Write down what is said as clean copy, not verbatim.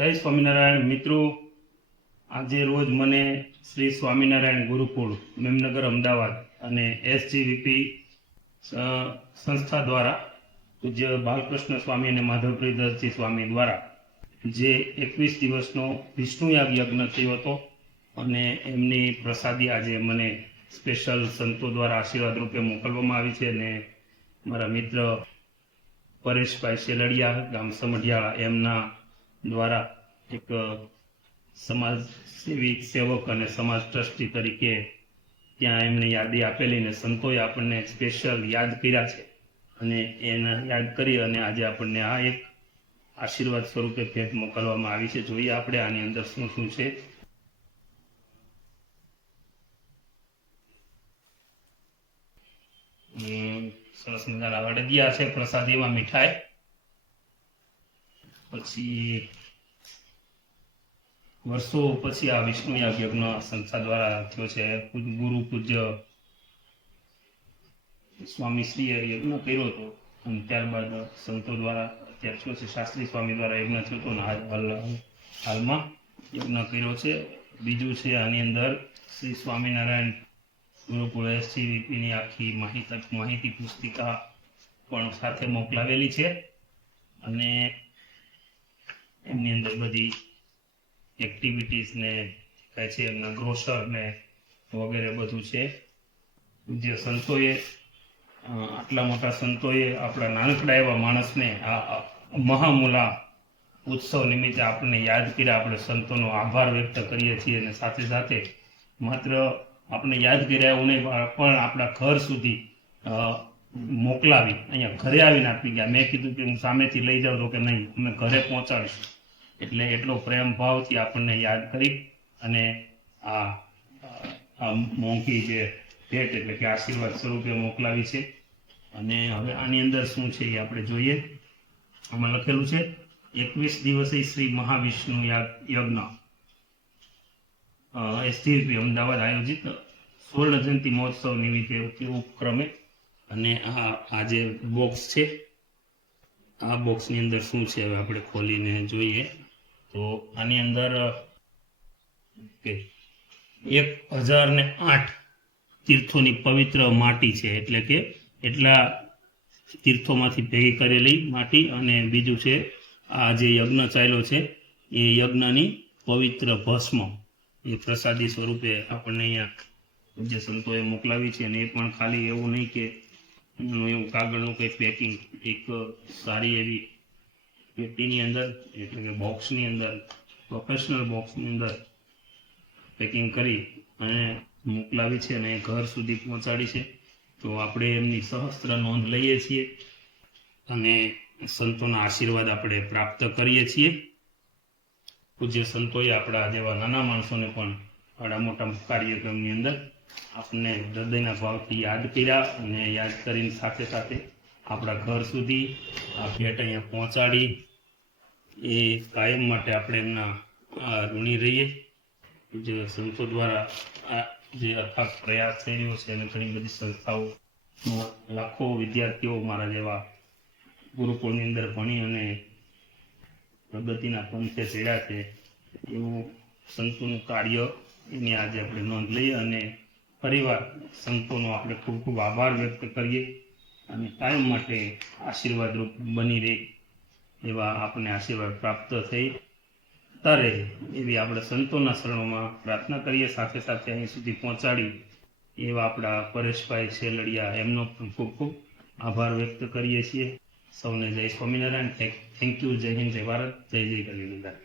જય સ્વામિનારાયણ મિત્રો, આજે રોજ મને શ્રી સ્વામિનારાયણ ગુરુકુળ મેમનગર અમદાવાદ અને SGVP સંસ્થા દ્વારા પૂજ્ય બાલકૃષ્ણ સ્વામી અને માધવપ્રિયદર્શજી સ્વામી દ્વારા જે 21 દિવસનો વિષ્ણુયાગ યજ્ઞ થયો હતો અને એમની પ્રસાદી આજે મને સ્પેશિયલ સંતો દ્વારા આશીર્વાદ રૂપે મોકલવામાં આવી છે. અને મારા મિત્ર પરેશભાઈ શેલડિયા ગામ સમઢિયાળા એમના દ્વારા એક સમાજ સેવક અને સમાજ ટ્રસ્ટી તરીકે ત્યાં એમને યાદી આપેલી ને સંતોએ આપણને સ્પેશિયલ યાદ કર્યા છે અને એને યાદ કરી અને આજે આપણને આ એક આશીર્વાદ સ્વરૂપે ભેટ મોકલવામાં આવી છે. જોઈએ આપણે આની અંદર શું શું છે. સરસ મજાના અડદિયા છે, પ્રસાદીમાં મીઠાઈ, પછી વર્ષો પછી આ વિષ્ણુયાગ યજ્ઞ સંસ્થા દ્વારા થયો છે. ગુરુ પૂજ્ય સ્વામીશ્રીએ યજ્ઞ કર્યો હતો અને ત્યારબાદ સંતો દ્વારા અત્યારે થયો છે. શાસ્ત્રી સ્વામી દ્વારા યજ્ઞ થયો હતો અને હાલમાં યજ્ઞ કર્યો છે. બીજું છે આની અંદર શ્રી સ્વામિનારાયણ ગુરુકુળ SGVPની આખી માહિતી પુસ્તિકા પણ સાથે મોકલાવેલી છે અને એમની અંદર બધી એક્ટિવિટીઝ ને કહે છે એમના ગ્રોસર ને વગેરે બધું છે. જે સંતોએ આટલા મોટા સંતોએ આપણા નાનકડા એવા માણસને આ મહામૂલા ઉત્સવ નિમિત્તે આપણને યાદ કર્યા. આપણે સંતોનો આભાર વ્યક્ત કરીએ છીએ અને સાથે સાથે માત્ર આપણે યાદ કર્યા એવું નહીં પણ આપણા ઘર સુધી મોકલાવી અહીંયા ઘરે આવીને આપી ગયા. મેં કીધું કે હું સામેથી લઈ જાઉં તો કે નહીં, અમે ઘરે પહોંચાડીશું. એટલે એટલો પ્રેમ ભાવથી આપણને યાદ કરી અને આ મોંઘી જે ભેટ એટલે કે આશીર્વાદ સ્વરૂપે મોકલાવી છે. અને હવે આની અંદર શું છે એ આપણે જોઈએ. આમાં લખેલું છે 21 દિવસીય શ્રી મહાવિષ્ણુ યજ્ઞ SGVP અમદાવાદ આયોજિત સુવર્ણ જયંતિ મહોત્સવ નિમિત્તે ઉપક્રમે. અને આ જે બોક્સ છે આ બોક્સની અંદર શું છે હવે આપણે ખોલીને જોઈએ તો આની અંદર 1008 તીર્થોની પવિત્ર માટી છે, એટલે કે એટલા તીર્થોમાંથી ભેગી કરેલી માટી. અને બીજું છે આ જે યજ્ઞ ચાલ્યો છે એ યજ્ઞની પવિત્ર ભસ્મ એ પ્રસાદી સ્વરૂપે આપણને અહીંયા જે સંતોએ મોકલાવી છે. અને એ પણ ખાલી એવું નહીં કે એવું કાગળનું કંઈ પેકિંગ, એક સારી એવી પેટીની અંદર એટલે કે બોક્સની અંદર, પ્રોફેશનલ બોક્સની અંદર પેકિંગ કરી અને મોકલાવી છે અને ઘર સુધી પહોંચાડી છે. તો આપણે એમની સહસ્ત્ર નોંધ લઈએ છીએ અને સંતોના આશીર્વાદ આપણે પ્રાપ્ત કરીએ છીએ. પૂજ્ય સંતોએ આપણા જેવા નાના માણસોને પણ આડા મોટા કાર્યક્રમની અંદર આપણને હૃદયના ભાવથી યાદ કર્યા અને યાદ કરીને સાથે સાથે આપણા ઘર સુધી આ ભેટ અહીંયા પહોંચાડી. એ કાયમ માટે આપણે એમના ઋણી રહીએ. જે સંતો દ્વારા આ જે અથાગ પ્રયાસ થઈ રહ્યો છે અને ઘણી બધી સંસ્થાઓ, લાખો વિદ્યાર્થીઓ મારા જેવા ગુરુકુળની અંદર ભણી અને પ્રગતિના પંથે ચડ્યા છે. એવું સંતોનું કાર્ય એની આજે આપણે નોંધ લઈએ અને ફરીવાર સંતોનો આપણે ખૂબ ખૂબ આભાર વ્યક્ત કરીએ અને કાયમ માટે આશીર્વાદરૂપ બની રહે એવા આપણને આશીર્વાદ પ્રાપ્ત થઈ રહે એવી આપણે સંતોના શરણોમાં પ્રાર્થના કરીએ. સાથે સાથે અહીં સુધી પહોંચાડી એવા આપણા પરેશભાઈ શેલડિયા એમનો પણ ખૂબ ખૂબ આભાર વ્યક્ત કરીએ છીએ. સૌને જય સ્વામિનારાયણ. Thank you. જય હિન્દ, જય ભારત, જય જય ગરિબા.